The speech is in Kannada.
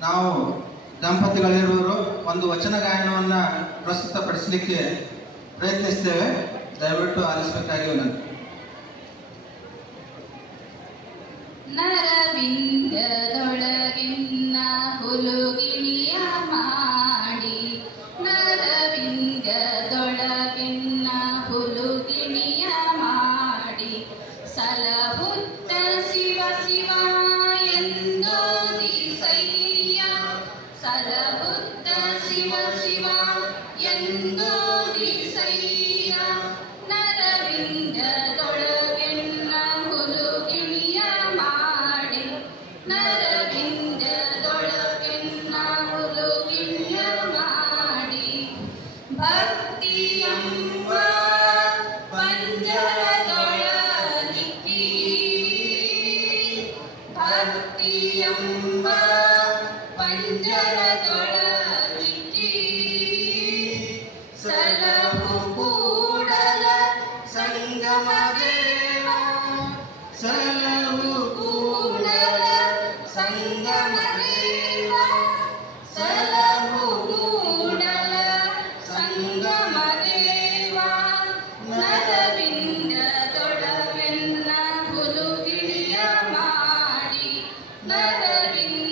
ನಾವು ದಂಪತಿಗಳಿರುವರು ಒಂದು ವಚನ ಗಾಯನವನ್ನು ಪ್ರಸ್ತುತಪಡಿಸಲಿಕ್ಕೆ ಪ್ರಯತ್ನಿಸ್ತೇವೆ. ದಯವಿಟ್ಟು ಆಲಿಸಬೇಕಾಗಿ ನಾನು ನರವಿಂದದೊಳಗಿನ್ನ ಹುಲುಗಿಣಿಯ ಮಾಡಿ, ನರವಿಂದದೊಳಗಿನ್ನ ಹುಲುಗಿಣಿಯ ಮಾಡಿ, ಸಲಹುತ್ತ ಶಿವ ಶಿವ ಎಂದು ದಿಸಯ್ಯ ಸಲಹುತ್ತ ಶಿವ ಶಿವ ಎಂದು ದಿಸಯ್ಯ ನರವಿಂದದೊಳಗೆನ್ನ ಹುಲುಗಿಣಿಯ ಮಾಡಿ ನರವಿಂದದೊಳಗೆನ್ನ ಹುಲುಗಿಣಿಯ ಮಾಡಿ ಭಕ್ತಿಯಂಬ ಪಂಜರದೊಳಗಿಕ್ಕಿ ಭಕ್ತಿಯಂಬ ಪಂಜರದೊಳ Let it.